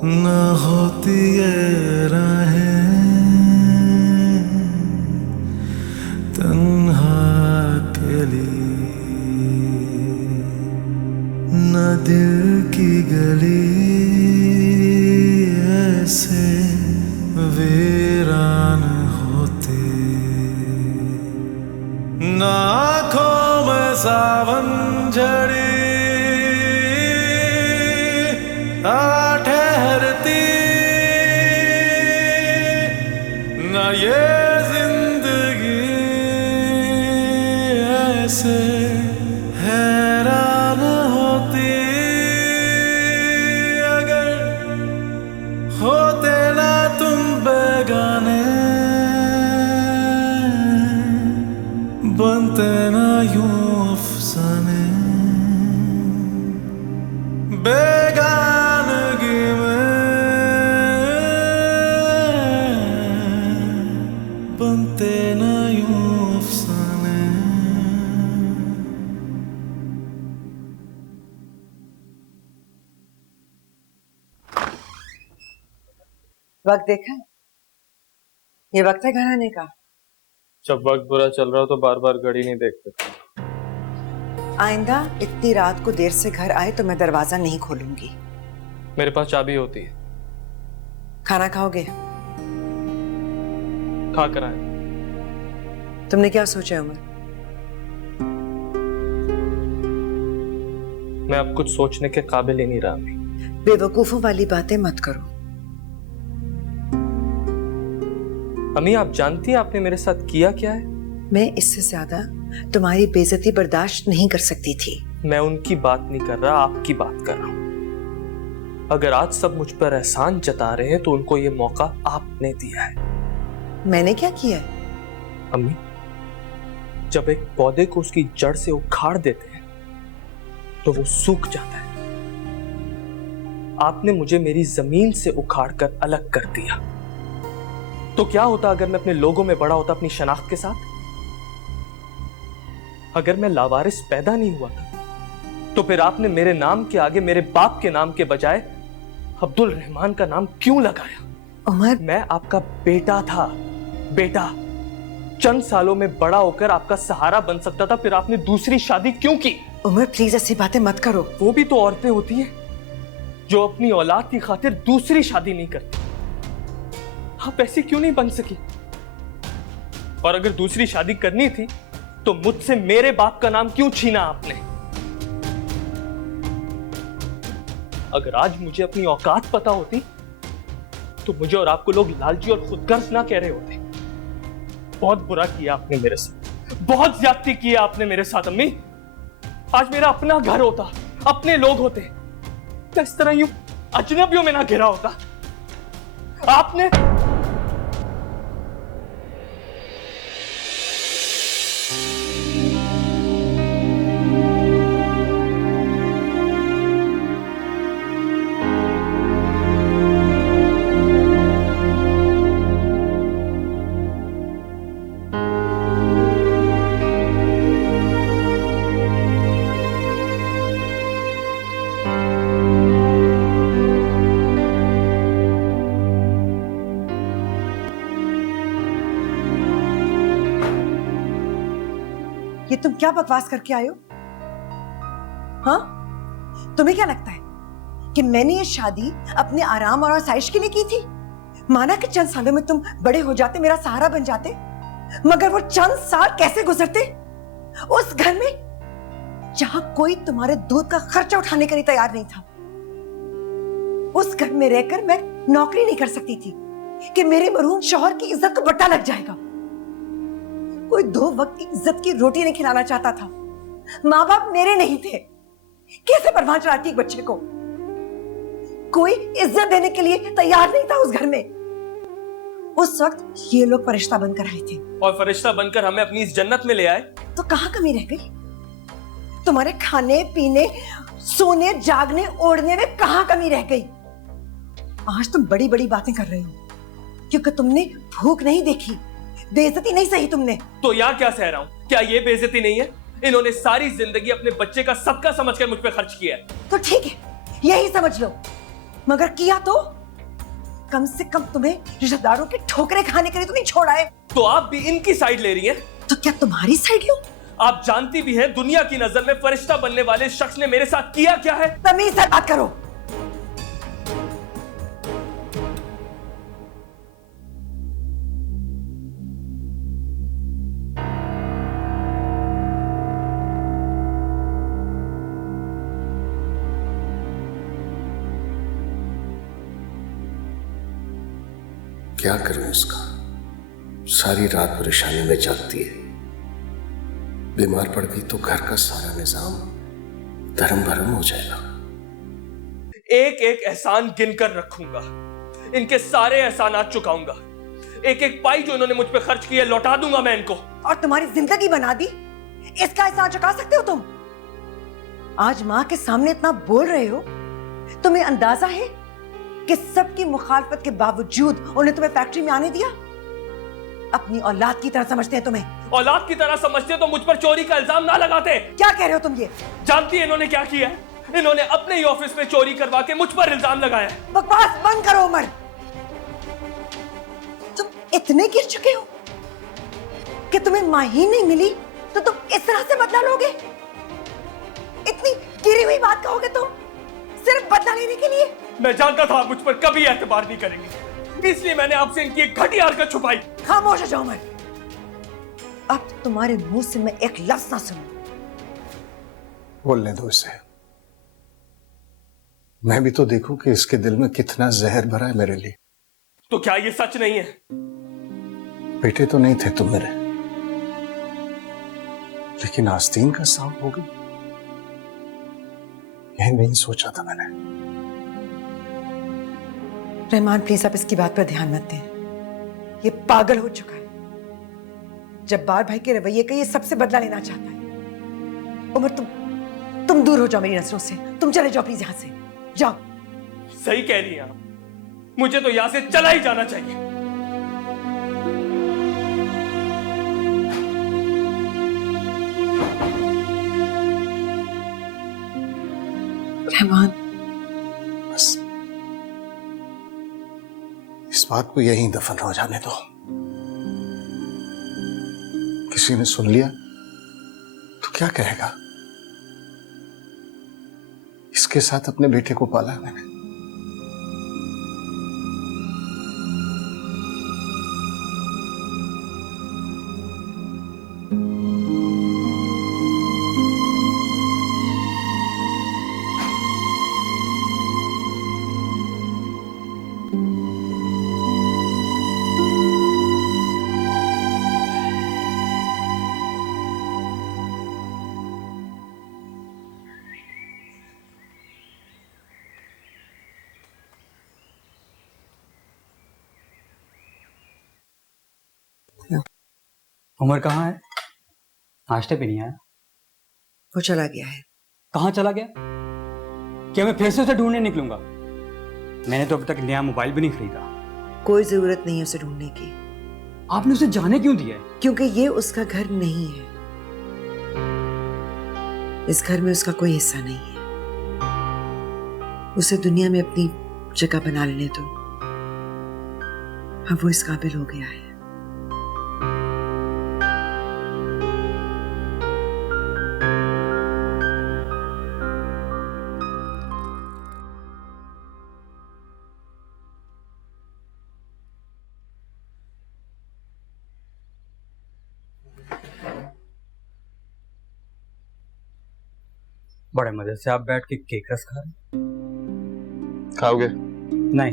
न होती ये राहें तन्हा अकेली, न दिल की गली ऐसे वीरान होती, न आँखों में सावन झड़ी ठहरती, न ये जिंदगी ऐसे हैरान होती अगर होते ना तुम बेगाने, बनते ना यूं अफसाने। बेगानगी में बनते ना यूं अफसाने। वक्त देखा है? ये वक्त है घर आने का। जब वक्त बुरा चल रहा हो तो बार बार घड़ी नहीं देखते। आइंदा इतनी रात को देर से घर आए तो मैं दरवाजा नहीं खोलूंगी। मेरे पास चाबी होती है। खाना खाओगे? खा कर आए। तुमने क्या सोचा उमर? मैं अब कुछ सोचने के काबिल ही नहीं रहा। बेवकूफों वाली बातें मत करो। अम्मी, आप जानती हैं आपने मेरे साथ किया क्या है? मैं इससे ज्यादा तुम्हारी बेइज्जती बर्दाश्त नहीं कर सकती थी। मैं उनकी बात नहीं कर रहा, आपकी बात कर रहा हूं। अगर आज सब मुझ पर एहसान जता रहे हैं तो उनको ये मौका आपने दिया है। मैंने क्या किया है? अम्मी, जब एक पौधे को उसकी जड़ से उखाड़ देते हैं तो वो सूख जाता है। आपने मुझे मेरी जमीन से उखाड़ कर अलग कर दिया। तो क्या होता अगर मैं अपने लोगों में बड़ा होता अपनी शनाख्त के साथ? अगर मैं लावारिस पैदा नहीं हुआ था तो फिर आपने मेरे नाम के आगे मेरे बाप के नाम के बजाय अब्दुल रहमान का नाम क्यों लगाया? उमर, मैं आपका बेटा था, बेटा। चंद सालों में बड़ा होकर आपका सहारा बन सकता था, फिर आपने दूसरी शादी क्यों की? उमर प्लीज ऐसी बातें मत करो। वो भी तो औरतें होती हैं जो अपनी औलाद की खातिर दूसरी शादी नहीं करती। आप ऐसी क्यों नहीं बन सकी? और अगर दूसरी शादी करनी थी तो मुझसे मेरे बाप का नाम क्यों छीना आपने? अगर आज मुझे अपनी औकात पता होती तो मुझे और आपको लोग लालची और खुदगर्ज ना कह रहे होते। बहुत बुरा किया आपने मेरे साथ, बहुत ज्यादती की आपने मेरे साथ अम्मी। आज मेरा अपना घर होता, अपने लोग होते, तो इस तरह यूं अजनबियों में ना घिरा होता। आपने ये तुम क्या बकवास करके आए हो? हाँ, तुम्हें क्या लगता है कि मैंने ये शादी अपने आराम और आसाइश के लिए की थी? माना कि चंद सालों में तुम बड़े हो जाते, मेरा सहारा बन जाते, मगर वो चंद साल कैसे गुजरते उस घर में जहां कोई तुम्हारे दूध का खर्चा उठाने के लिए तैयार नहीं था। उस घर में रहकर मैं नौकरी नहीं कर सकती थी कि मेरे मरहूम शौहर की इज्जत को बट्टा लग जाएगा। कोई 2 वक्त की इज्जत की रोटी नहीं खिलाना चाहता था। माँ बाप मेरे नहीं थे, कैसे परवान चढ़ाती एक बच्चे को? कोई इज्जत देने के लिए तैयार नहीं था उस घर में। उस वक्त ये लोग फरिश्ता बनकर आए थे, और फरिश्ता बनकर हमें अपनी इस जन्नत में ले आए। तो कहां कमी रह गई? तुम्हारे खाने पीने, सोने, जागने, ओढ़ने में कहां कमी रह गई? आज तुम बड़ी बड़ी बातें कर रहे हो क्योंकि तुमने भूख नहीं देखी, बेइज्जती नहीं सही तुमने। तो यहाँ क्या सह रहा हूँ? क्या ये बेइज्जती नहीं है? इन्होंने सारी जिंदगी अपने बच्चे का सबका समझकर मुझ पे खर्च किया है। तो ठीक है, यही समझ लो, मगर किया तो कम से कम तुम्हें रिश्तेदारों के ठोकरे खाने के लिए तो नहीं छोड़ा है। तो आप भी इनकी साइड ले रही हैं? तो क्या तुम्हारी साइड लूं? आप जानती भी हैं दुनिया की नजर में फरिश्ता बनने वाले शख्स ने मेरे साथ किया क्या है। तमीज से बात करो। क्या करूं उसका? सारी रात परेशानी में जागती है। बीमार पड़ गई तो घर का सारा निजाम धर्म भरम हो जाएगा। एक एक एहसान गिनकर रखूंगा, इनके सारे एहसानात चुकाऊंगा। एक एक पाई जो इन्होंने मुझ पे खर्च की है लौटा दूंगा मैं इनको। और तुम्हारी जिंदगी बना दी, इसका एहसान चुका सकते हो तुम? आज मां के सामने इतना बोल रहे हो, तुम्हें अंदाजा है कि सबकी मुखालफत के बावजूद उन्हें तुम्हें फैक्ट्री में आने दिया? अपनी औलाद की तरह समझते हैं तुम्हें। औलाद की तरह समझते तो मुझ पर चोरी का इल्जाम ना लगाते। क्या कह रहे हो तुम ये? जानती है इन्होंने क्या किया है? इन्होंने अपने ही ऑफिस में चोरी करवा के मुझ पर इल्जाम लगाया है। बकवास बंद करो उमर। तुम इतने गिर चुके हो कि तुम्हें मां ही नहीं मिली तो तुम इस तरह से बदला लोगे? इतनी गिरी हुई बात कहोगे तुम सिर्फ बदला लेने के लिए? मैं जानता था आप मुझ पर कभी एतबार नहीं करेंगे, इसलिए मैंने आपसे इनकी एक घटिया हरकत छुपाई। खामोश हो जाओ उमर। अब तुम्हारे मुंह से मैं एक लफ्ज ना सुनूं। बोलने दो इसे, मैं भी तो देखूं कि इसके दिल में कितना जहर भरा है मेरे लिए। तो क्या ये सच नहीं है? बेटे तो नहीं थे तुम मेरे, लेकिन आस्तीन का सांप हो गई, यह नहीं सोचा था मैंने। रहमान प्लीज आप इसकी बात पर ध्यान मत दें, ये पागल हो चुका है। जब्बार भाई के रवैये का ये सबसे बदला लेना चाहता है। उमर तुम दूर हो जाओ मेरी नजरों से। तुम चले जाओ प्लीज यहां से, जाओ। सही कह रही हैं आप, मुझे तो यहां से चला ही जाना चाहिए। रहमान बस इस बात को यहीं दफन हो जाने दो। किसी ने सुन लिया तो क्या कहेगा? इसके साथ अपने बेटे को पाला है मैंने। उमर कहाँ है? नाश्ते पे नहीं आया? वो चला गया है। कहाँ चला गया? क्या मैं फिर से उसे ढूंढने निकलूंगा? मैंने तो अभी तक नया मोबाइल भी नहीं खरीदा। कोई जरूरत नहीं है उसे ढूंढने की। आपने उसे जाने क्यों दिया है? क्योंकि ये उसका घर नहीं है। इस घर में उसका कोई हिस्सा नहीं है। उसे दुनिया में अपनी जगह बना लेने दो। अब वो इस काबिल हो गया है। बड़े मजे से आप बैठ के केक रस खा रहे? खाओगे? नहीं,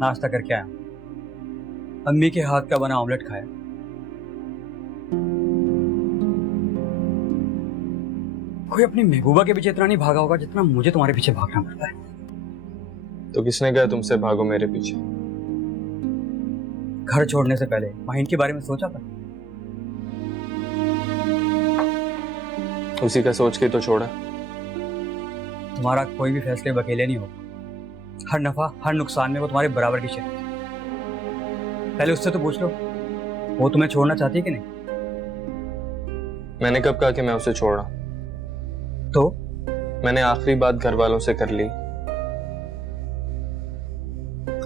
नाश्ता करके आया। अम्मी के हाथ का बना ऑमलेट खाया। कोई अपनी महबूबा के पीछे इतना नहीं भागा होगा जितना मुझे तुम्हारे पीछे भागना पड़ता है। तो किसने कहा तुमसे भागो मेरे पीछे? घर छोड़ने से पहले माहिन के बारे में सोचा था? उसी का सोच के तो छोड़ा। तुम्हारा कोई भी फैसले अकेले नहीं होगा। हर नफा हर नुकसान में वो तुम्हारे बराबर की शरीक है। पहले उससे तो पूछ लो, वो तुम्हें छोड़ना चाहती है कि नहीं? मैंने कब कहा कि मैं उसे छोड़ रहा? तो मैंने आखिरी बात घर वालों से कर ली।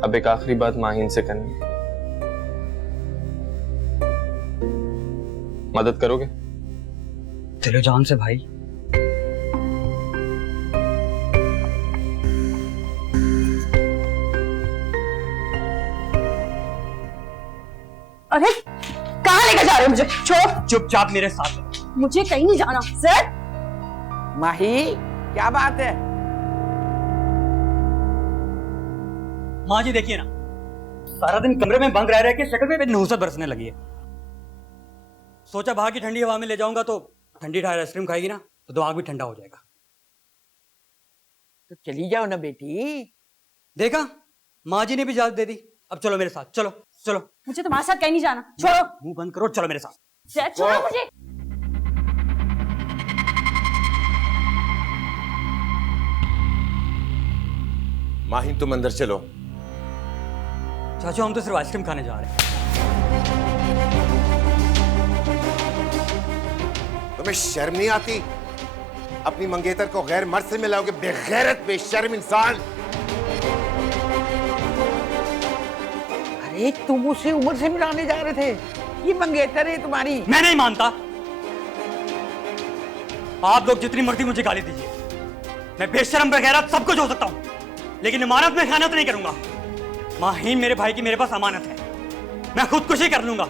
अब एक आखिरी बात माहीन से करनी है। मदद करोगे? चलो जान से भाई। अरे कहाँ लेकर जा रहे हो मुझे? छोड़। चुपचाप मेरे साथ। मुझे कहीं नहीं जाना सर। माही, क्या बात है? माँ जी देखिए ना, सारा दिन कमरे में बंद रह के शक्ल में नहुसत बरसने लगी है। सोचा बाहर की ठंडी हवा में ले जाऊंगा तो ठंडी आइसक्रीम खाएगी ना तो दिमाग भी ठंडा हो जाएगा। तो चली जाओ ना बेटी। देखा, माँ जी ने भी इजाजत दे दी। अब चलो मेरे साथ, चलो चलो। मुझे तुम्हारे साथ कहीं नहीं जाना। छोड़ो। मुंह बंद करो, चलो मेरे साथ। जैद छोड़ो मुझे। माहिन तुम अंदर चलो। चाचू हम तो सिर्फ आइसक्रीम खाने जा रहे हैं। तुम्हें शर्म नहीं आती? अपनी मंगेतर को गैर मर्द से मिलाओगे? बेगैरत बेशर्म इंसान। अरे तुम उसे उम्र से मिलाने जा रहे थे? ये मंगेतर है तुम्हारी। मैं नहीं मानता। आप लोग जितनी मर्जी मुझे गाली दीजिए, मैं बेशर्म बेगैरत सब कुछ हो सकता हूं, लेकिन इमानत में खयानत नहीं करूंगा। माहीन मेरे भाई की मेरे पास अमानत है। मैं खुदकुशी कर लूंगा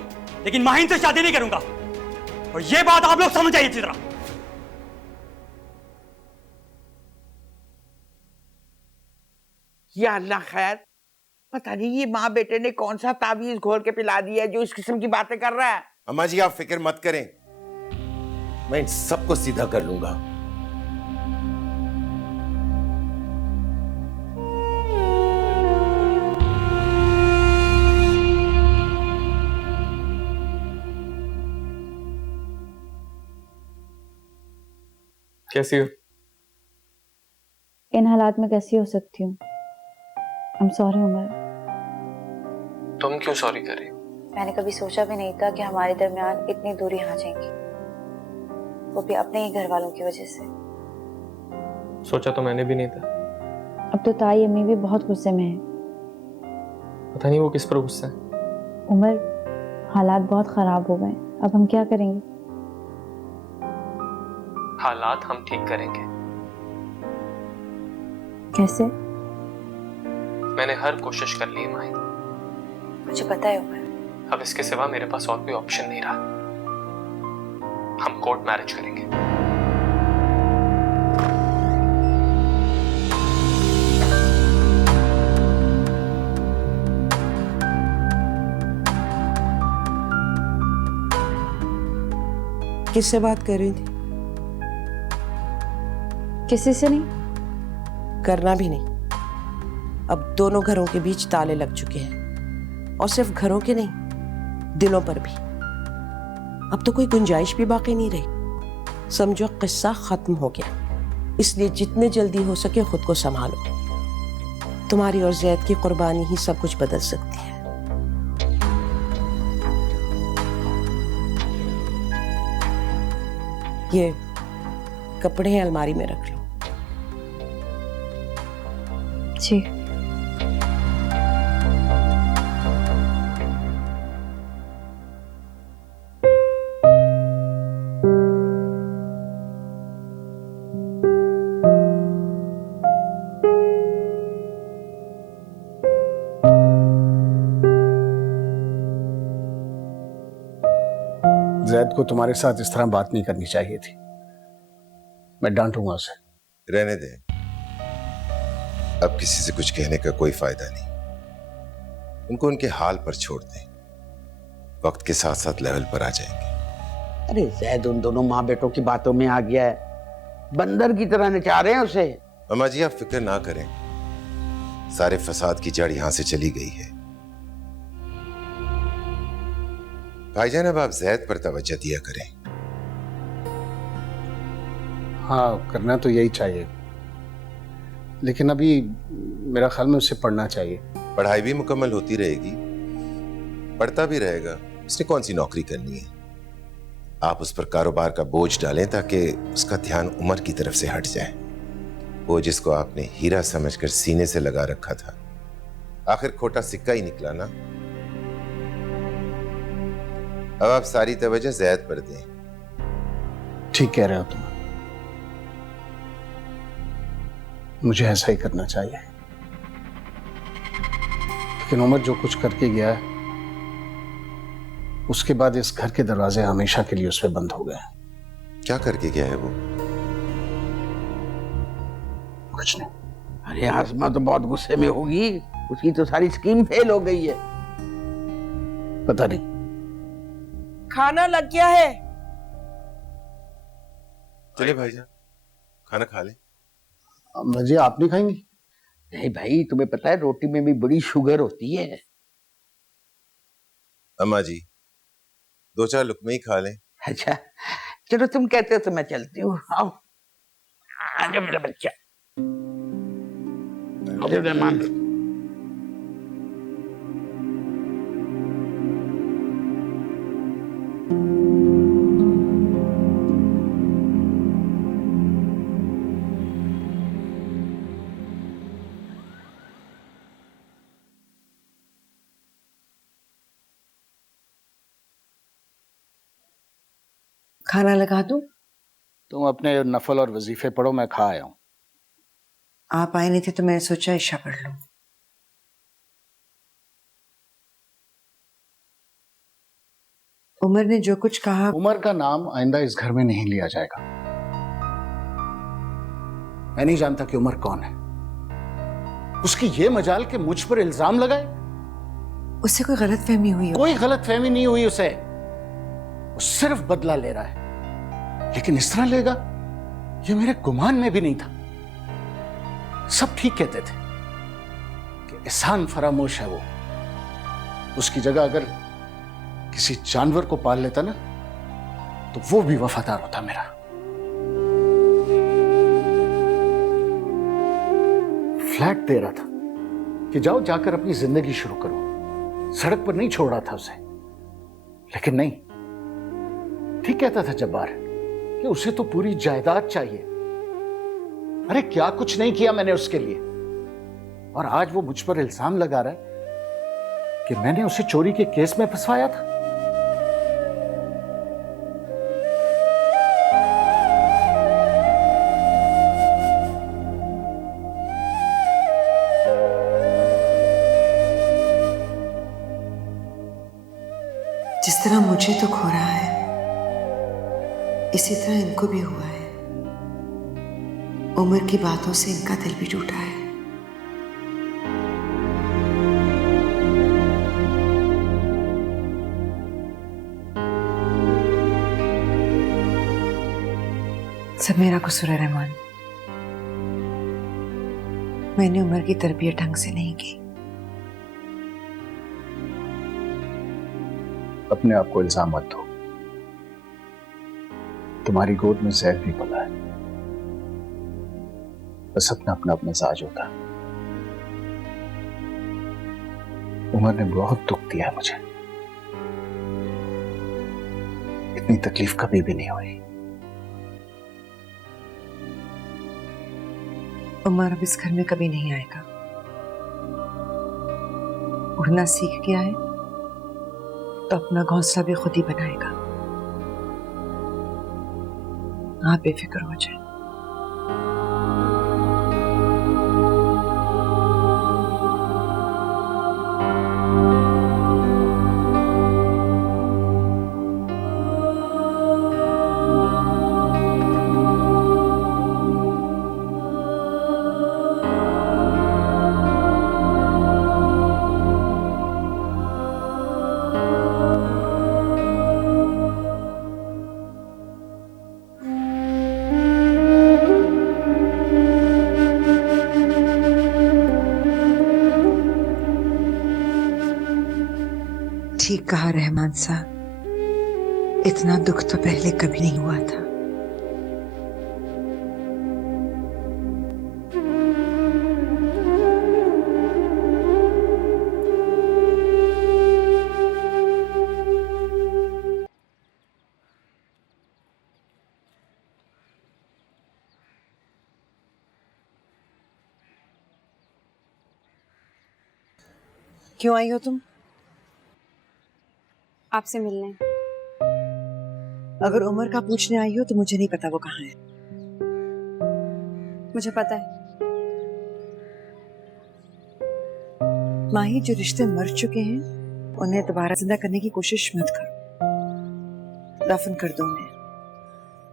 लेकिन माहीन से शादी नहीं करूंगा, और ये बात आप लोग समझ जाइए अच्छी तरह। या अल्लाह खैर, पता नहीं ये माँ बेटे ने कौन सा ताबीज घोल के पिला दिया है जो इस किस्म की बातें कर रहा है। अम्मा जी आप फिक्र मत करें, मैं इन सबको सीधा कर लूंगा। कैसी हो? इन हालात में कैसी हो सकती हूँ? I am sorry Umar. तुम क्यों सॉरी कर रही हो? मैंने कभी सोचा भी नहीं था कि हमारे दरमियान इतनी दूरी आ जाएगी, वो भी अपने ही घर वालों की वजह से। सोचा तो मैंने भी नहीं था। अब तो ताई अम्मी भी बहुत गुस्से में है। पता नहीं वो किस पर गुस्सा है। उमर, हालात बहुत खराब हो गए, अब हम क्या करेंगे? हालात हम ठीक करेंगे। कैसे? मैंने हर कोशिश कर ली माही। मुझे पता है उमर। अब इसके सिवा मेरे पास और कोई ऑप्शन नहीं रहा। हम कोर्ट मैरिज करेंगे। किससे बात कर रही थी? किसी से नहीं। करना भी नहीं। अब दोनों घरों के बीच ताले लग चुके हैं, और सिर्फ घरों के नहीं, दिलों पर भी। अब तो कोई गुंजाइश भी बाकी नहीं रही। समझो किस्सा खत्म हो गया। इसलिए जितने जल्दी हो सके खुद को संभालो। तुम्हारी और जैद की कुर्बानी ही सब कुछ बदल सकती है। ये कपड़े हैं, अलमारी में रख लो। जी। जैद को तुम्हारे साथ इस तरह बात नहीं करनी चाहिए थी। मैं डांटूंगा उसे। रहने दे, अब किसी से कुछ कहने का कोई फायदा नहीं। उनको उनके हाल पर छोड़ दें, वक्त के साथ साथ लेवल पर आ जाएंगे। अरे जैद उन दोनों माँ बेटों की बातों में आ गया है, बंदर की तरह नचा रहे हैं उसे। अम्मा जी आप फिक्र ना करें, सारे फसाद की जड़ यहां से चली गई है। भाईजान अब आप जैद पर तवज्जो दिया करें। हाँ करना तो यही चाहिए, लेकिन अभी मेरा ख्याल में उसे पढ़ना चाहिए। पढ़ाई भी मुकम्मल होती रहेगी, पढ़ता भी रहेगा। उसने कौन सी नौकरी करनी है? आप उस पर कारोबार का बोझ डालें ताकि उसका ध्यान उमर की तरफ से हट जाए। वो जिसको आपने हीरा समझकर सीने से लगा रखा था, आखिर खोटा सिक्का ही निकला ना। अब आप सारी तवज्जो ज़ैद पर दें। ठीक कह रहे हो तुम, मुझे ऐसा ही करना चाहिए। लेकिन उमर जो कुछ करके गया है, उसके बाद इस घर के दरवाजे हमेशा के लिए उस पर बंद हो गए। क्या करके गया है वो? कुछ नहीं। अरे आसमा तो बहुत गुस्से में होगी, उसकी तो सारी स्कीम फेल हो गई है। पता नहीं। खाना लग गया है। चले भाईजान, खाना खा ले। अम्मा जी आप नहीं खाएंगी? नहीं भाई, तुम्हें पता है रोटी में भी बड़ी शुगर होती है। अम्मा जी 2-4 लुकमे ही खा लें। अच्छा चलो, तुम कहते हो तो मैं चलती हूँ। आओ आजा मेरा बच्चा, आजा रहमान। खाना लगा दूं? तुम अपने नफल और वजीफे पढ़ो, मैं खा आया हूं। आप आए नहीं थे तो मैंने सोचा इशा पढ़ लूं। उमर ने जो कुछ कहा। उमर का नाम आइंदा इस घर में नहीं लिया जाएगा। मैं नहीं जानता कि उमर कौन है। उसकी ये मजाल कि मुझ पर इल्जाम लगाए। उससे कोई गलतफहमी हुई हो? कोई गलतफहमी नहीं हुई उसे। वो सिर्फ बदला ले रहा है, लेकिन इस तरह लेगा ये मेरे गुमान में भी नहीं था। सब ठीक कहते थे कि एहसान फरामोश है वो। उसकी जगह अगर किसी जानवर को पाल लेता ना तो वो भी वफादार होता मेरा। फ्लैट दे रहा था कि जाओ जाकर अपनी जिंदगी शुरू करो। सड़क पर नहीं छोड़ रहा था उसे। लेकिन नहीं, ठीक कहता था जब्बार कि उसे तो पूरी जायदाद चाहिए। अरे क्या कुछ नहीं किया मैंने उसके लिए, और आज वो मुझ पर इल्जाम लगा रहा है कि मैंने उसे चोरी के केस में फंसवाया था। जिस तरह मुझे दुख हो रहा है, इसी तरह इनको भी हुआ है। उमर की बातों से इनका दिल भी टूटा है। सब मेरा कसूर है रहमान। मैंने उमर की तरबियत ढंग से नहीं की। अपने आप को इल्जाम मत दो। तुम्हारी गोद में जैद भी पला है। बस अपना अपना मिजाज होता है। उमर ने बहुत दुख दिया मुझे। इतनी तकलीफ कभी भी नहीं हुई। उमर अब इस घर में कभी नहीं आएगा। उड़ना सीख गया है तो अपना घोंसला भी खुद ही बनाएगा। आप बेफिक्र हो जाए। ठीक कहा रहमान साहब, इतना दुख तो पहले कभी नहीं हुआ था। क्यों आई हो तुम? आपसे मिलने। अगर उमर का पूछने आई हो तो मुझे नहीं पता वो कहाँ है। मुझे पता है। माही, जो रिश्ते मर चुके हैं उन्हें दोबारा जिंदा करने की कोशिश मत करो। दफन कर दो उन्हें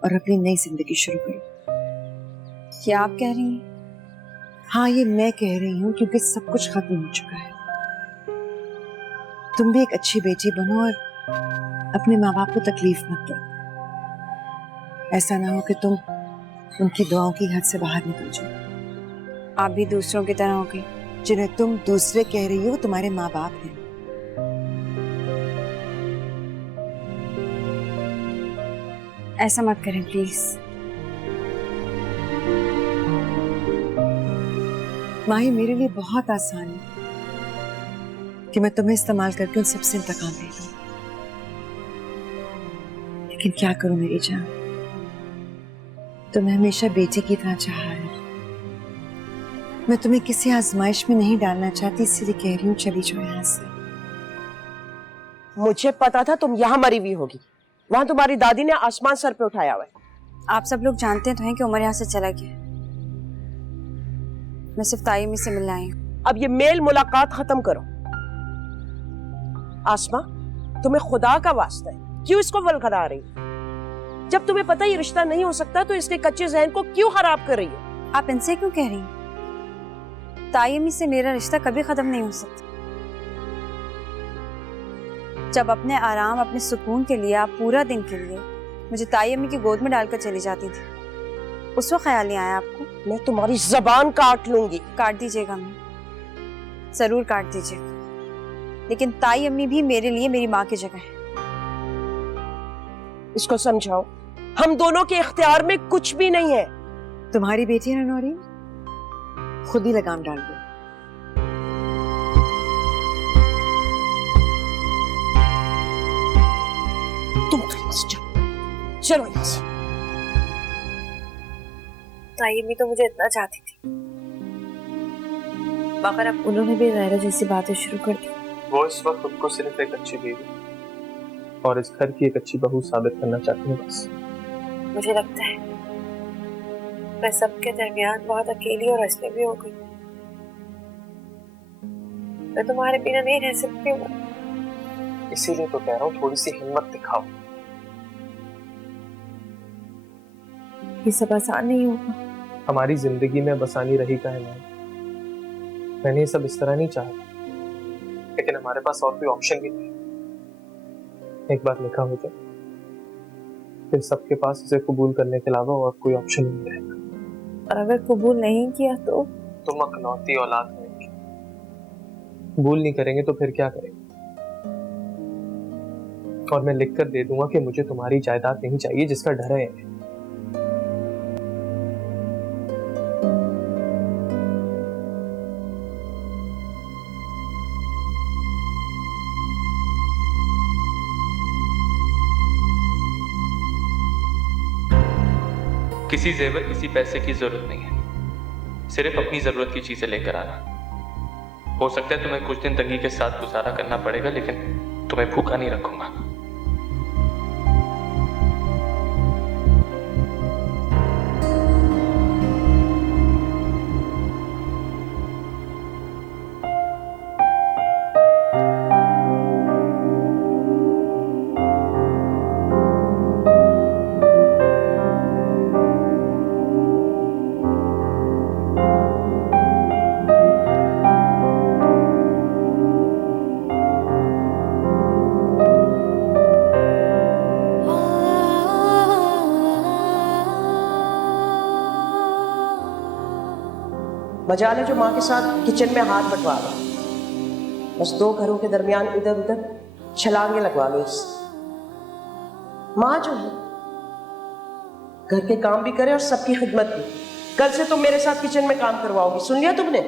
और अपनी नई जिंदगी शुरू करो। क्या आप कह रही हैं? हाँ, ये मैं कह रही हूँ क्योंकि सब कुछ खत्म हो चुका है। तुम भी एक अच्छी बेटी बनो और अपने माँ बाप को तकलीफ मत दो। ऐसा ना हो कि तुम उनकी दुआओं की हद से बाहर निकल जाओ। आप भी दूसरों की तरह हो गई। जिन्हें तुम दूसरे कह रही हो तुम्हारे माँ बाप हैं। ऐसा मत करें प्लीज। माही, मेरे लिए बहुत आसान है कि मैं तुम्हें इस्तेमाल करके उन सबसे इंतकाम ले लूं, लेकिन क्या करूं मेरी जान, तुम्हें हमेशा बेटी की तरह चाहा है। मैं तुम्हें किसी आजमाइश में नहीं डालना चाहती, इसलिए कह रही हूँ चली जाओ यहाँ से। मुझे पता था तुम यहाँ मरी हुई होगी। वहां तुम्हारी दादी ने आसमान सर पे उठाया हुआ है। आप सब लोग जानते तो हैं कि उमर यहाँ से चला गया। मैं सिर्फ ताइमी से मिलने आई हूँ। अब ये मेल मुलाकात खत्म करो। आसमा, तुम्हें खुदा का वास्ता है, क्यों इसको वलगला रही हो? जब तुम्हें पता ये रिश्ता नहीं हो सकता तो इसके कच्चे जहन को क्यों खराब कर रही हो? आप इनसे क्यों कह रही हैं? ताइमी से मेरा रिश्ता कभी खत्म नहीं हो सकता। जब अपने आराम, अपने सुकून के लिए आप पूरा दिन के लिए मुझे ताइमी की गोद में डालकर चली जाती थी, उस वक्त ख्याल नहीं आया आपको? मैं तुम्हारी जबान काट लूंगी। काट दीजिएगा, मैं जरूर काट दीजिएगा, लेकिन ताई अम्मी भी मेरे लिए मेरी माँ की जगह है। इसको समझाओ, हम दोनों के इख्तियार में कुछ भी नहीं है। तुम्हारी बेटी है ना नौरीन, खुद ही लगाम डाल दो। तुम चलो यहाँ से। ताई अम्मी तो मुझे इतना चाहती थी, मगर अब उन्होंने भी गैर जैसी बातें शुरू कर दी। वो इस वक्त खुद को सिर्फ एक अच्छी बेटी और इस घर की एक अच्छी बहू साबित करना चाहती हूँ बस। मुझे लगता है मैं सबके दरमियान बहुत अकेली और अजनबी हो गई। मैं तुम्हारे बिना नहीं रह सकती हूँ। इसीलिए तो कह रहा हूँ, थोड़ी सी हिम्मत दिखाओ। ये सब आसान नहीं होगा। हमारी जिंदगी में बसानी रही का है मैम। मैंने ये सब इस तरह नहीं चाहा, लेकिन हमारे पास और कोई ऑप्शन भी नहीं। एक बार निकाह हो जाए फिर सबके पास इसे कबूल करने के अलावा और कोई ऑप्शन नहीं रहेगा। और अगर कबूल नहीं किया तो? तुम अकलौती औलाद होगी। कबूल नहीं करेंगे तो फिर क्या करेंगे? और मैं लिख कर दे दूंगा कि मुझे तुम्हारी जायदाद नहीं चाहिए जिसका डर है। किसी जेवर, किसी पैसे की जरूरत नहीं है, सिर्फ अपनी जरूरत की चीजें लेकर आना। हो सकता है तुम्हें कुछ दिन तंगी के साथ गुजारा करना पड़ेगा, लेकिन तुम्हें भूखा नहीं रखूंगा। मजाल है जो माँ के साथ किचन में हाथ बटवा लो। बस दो घरों के दरमियान इधर उधर छलांगे लगवा लो। इस माँ जो है घर के काम भी करे और सबकी खिदमत भी। कल से तुम मेरे साथ किचन में काम करवाओगी, सुन लिया तुमने?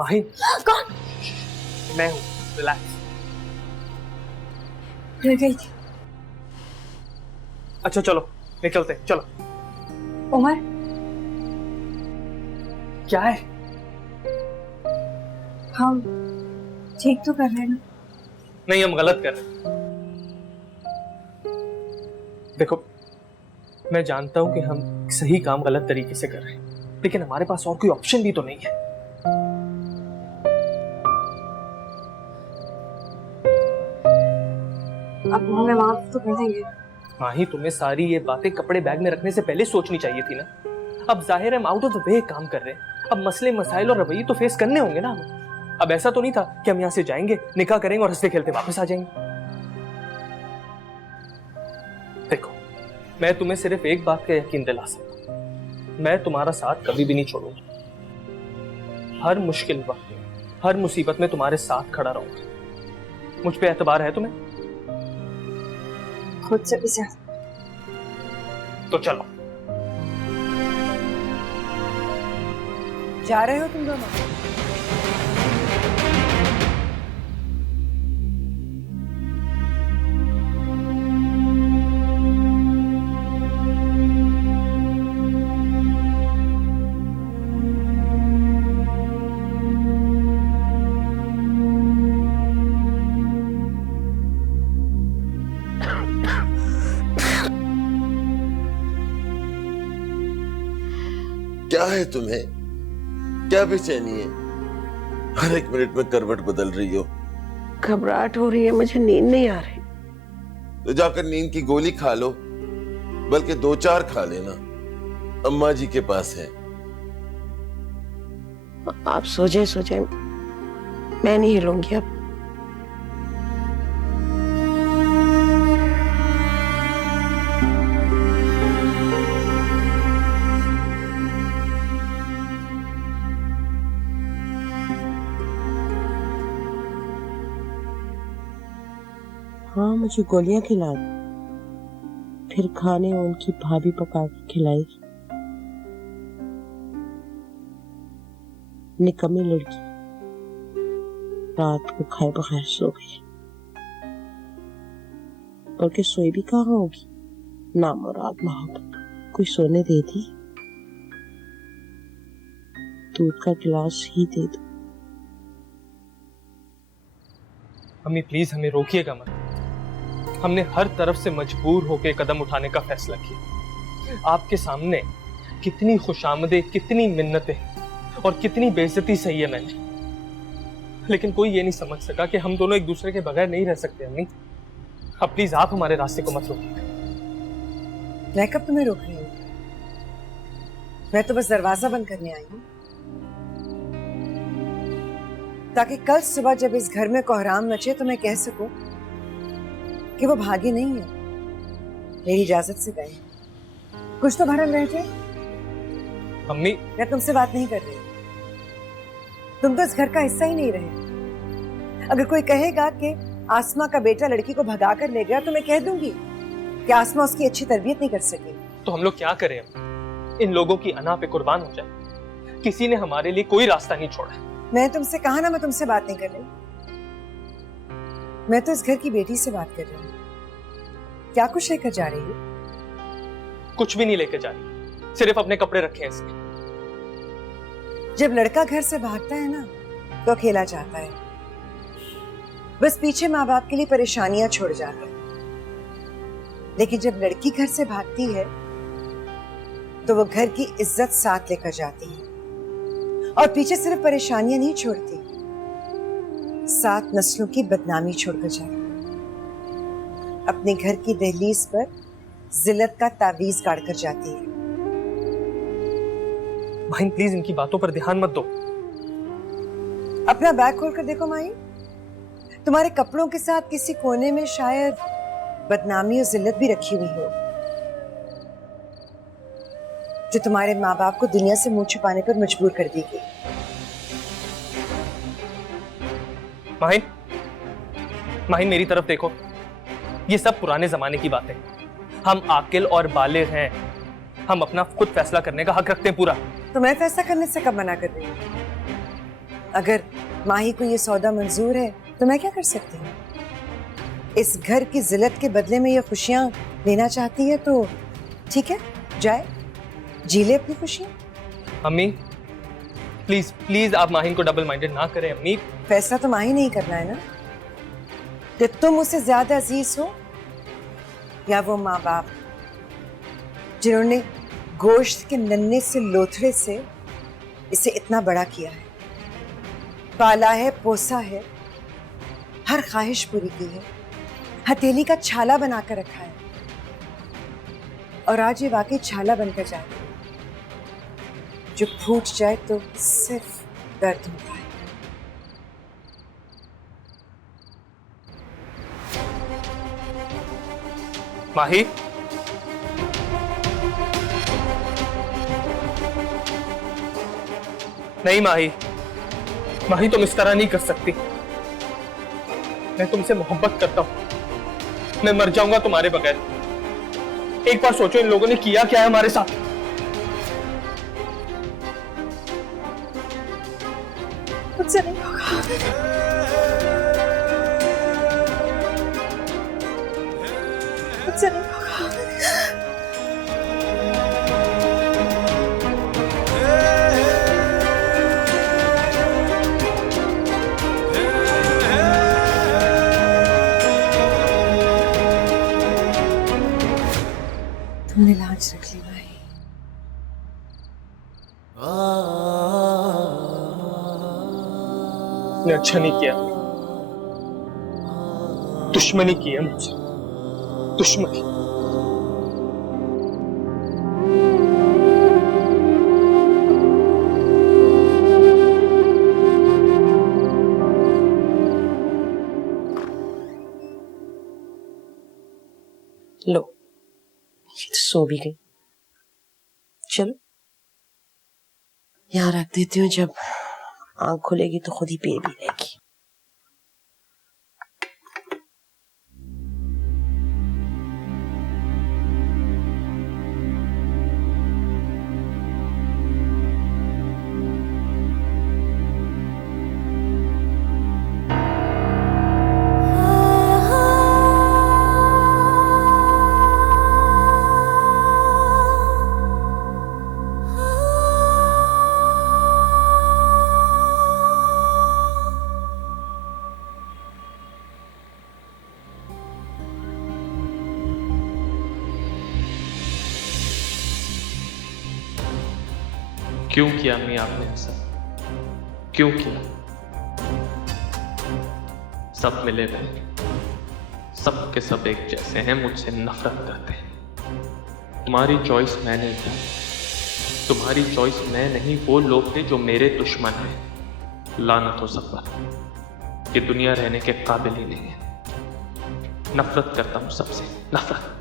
माहिन, कौन? मैं हूँ, रिलैक्स। डर गई थी। अच्छा चलो निकलते हैं, चलो। उमर, क्या है? हम ठीक तो कर रहे हैं ना? नहीं, हम गलत कर रहे हैं। देखो, मैं जानता हूं कि हम सही काम गलत तरीके से कर रहे हैं, लेकिन हमारे पास और कोई ऑप्शन भी तो नहीं है। अब हमें माफ तो कर देंगे। हाँ ही, तुम्हें सारी ये बातें कपड़े बैग में रखने से पहले सोचनी चाहिए थी ना। अब जाहिर है हम आउट ऑफ द वे काम कर रहे हैं। अब मसले मसाइल और रवैये तो फेस करने होंगे ना हमें। अब ऐसा तो नहीं था कि हम यहाँ से जाएंगे, निकाह करेंगे और हंसते खेलते वापस आ जाएंगे। देखो, मैं तुम्हें सिर्फ एक बात का यकीन दिला सकता हूं, मैं तुम्हारा साथ कभी भी नहीं छोड़ूंगा। हर मुश्किल वक्त में, हर मुसीबत में तुम्हारे साथ खड़ा रहूंगा। मुझ पे एतबार है तुम्हें? खुद से भी ज्यादा। तो चलो। जा रहे हो तुम दोनों? क्या है तुम्हें? क्या बेचैनी है? हर एक मिनट में करवट बदल रही हो। घबराहट हो रही है, मुझे नींद नहीं आ रही। तो जाकर नींद की गोली खा लो, बल्कि 2-4 खा लेना, अम्मा जी के पास है। आप सो जाए, मैं नहीं हिलूंगी अब। हाँ, मुझे गोलियां खिला दो, फिर खाने उनकी भाभी पका के खिलाएगी। निकम्मी लड़की रात को खाए बगैर सो गई, बल्कि सोई भी कहाँ होगी। नामुराद मोहब्बत कोई सोने दे दी? दूध का गिलास ही दे दो। अम्मी प्लीज हमें रोकिएगा मत। हमने हर तरफ से मजबूर होकर कदम उठाने का फैसला किया। आपके सामने कितनी खुशामदें, कितनी मिन्नतें और कितनी बेइज्जती सही है मैंने, लेकिन कोई ये नहीं समझ सका कि हम दोनों एक दूसरे के बगैर नहीं रह सकते। अम्मी, अब प्लीज आप हमारे रास्ते को मत रोकिए। मैं कब तुम्हें रोक रही हूँ? मैं तो बस दरवाजा बंद करने आई हूँ, ताकि कल सुबह जब इस घर में कोहराम मचे तो मैं कह सकूं कि वो भागे नहीं है, मेरी इजाजत से गए। कुछ तो भरम रहे थे। अम्मी, मैं तुमसे बात नहीं कर रही, तुम तो इस घर का हिस्सा ही नहीं रहे। अगर कोई कहेगा कि आसमा का बेटा लड़की को भगा कर ले गया, तो मैं कह दूंगी कि आसमा उसकी अच्छी तरबियत नहीं कर सकी। तो हम लोग क्या करें? इन लोगों की अना पे कुर्बान हो जाए। किसी ने हमारे लिए कोई रास्ता नहीं छोड़ा। मैं तुमसे कहा ना, मैं तुमसे बात नहीं कर रही। मैं तो इस घर की बेटी से बात कर रही हूँ। क्या कुछ लेकर जा रही है? कुछ भी नहीं लेकर जा रही, सिर्फ अपने कपड़े रखे हैं इसमें। जब लड़का घर से भागता है ना, तो अकेला जाता है, बस पीछे माँ बाप के लिए परेशानियां छोड़ जाता है। लेकिन जब लड़की घर से भागती है, तो वो घर की इज्जत साथ लेकर जाती है, और पीछे सिर्फ परेशानियां नहीं छोड़ती, 7 नस्लों की बदनामी छोड़कर जाती। अपने घर की दहलीज पर जिल्लत का तावीज गाड़ कर जाती है। माहिन प्लीज इनकी बातों पर ध्यान मत दो। अपना बैग खोल कर देखो माही, तुम्हारे कपड़ों के साथ किसी कोने में शायद बदनामी और जिल्लत भी रखी हुई हो, जो तुम्हारे माँ बाप को दुनिया से मुंह छुपाने पर मजबूर कर दी गई। माहिन, माहिन मेरी तरफ देखो, ये सब पुराने जमाने की बातें। हम आकिल और बालिग हैं, हम अपना खुद फैसला करने का हक रखते हैं पूरा। तो मैं फैसला करने से कब मना कर रही हूँ? अगर माही को ये सौदा मंजूर है तो मैं क्या कर सकती हूँ? इस घर की जिल्लत के बदले में ये खुशियां लेना चाहती है तो ठीक है, जाए जी ले अपनी खुशियां। अम्मी प्लीज प्लीज आप माहिन को डबल माइंडेड ना करें अम्मी। फैसला तो माही नहीं करना है ना कि तुम उससे ज्यादा अजीज हो या वो माँ बाप जिन्होंने गोश्त के नन्हे से लोथड़े से इसे इतना बड़ा किया है, पाला है, पोसा है, हर ख्वाहिश पूरी की है, हथेली का छाला बनाकर रखा है और आज ये वाकई छाला बनकर जाए जो फूट जाए तो सिर्फ दर्द होता है। माही नहीं माही, माही तुम इस तरह नहीं कर सकती। मैं तुमसे मोहब्बत करता हूं, मैं मर जाऊंगा तुम्हारे बगैर। एक बार सोचो इन लोगों ने किया क्या है हमारे साथ। मुझसे नहीं होगा, मुझसे नहीं होगा। तुमने लाज रख ली भाई। ने अच्छा नहीं किया, दुश्मनी की है मुझसे, दुश्मनी। लो ये तो सो भी गई। चलो यहाँ रख देती हूँ, जब आंख खुलेगी तो खुद ही पी भी लेगी। क्यों किया अम्मी आपने ऐसा? क्यों किया? सब मिले हुए, सब के सब एक जैसे हैं, मुझसे नफरत करते हैं। तुम्हारी चॉइस मैं नहीं थी, तुम्हारी चॉइस मैं नहीं, वो लोग थे जो मेरे दुश्मन हैं। लानत हो सब पर, ये दुनिया रहने के काबिल ही नहीं है। नफरत करता हूं सबसे, नफरत।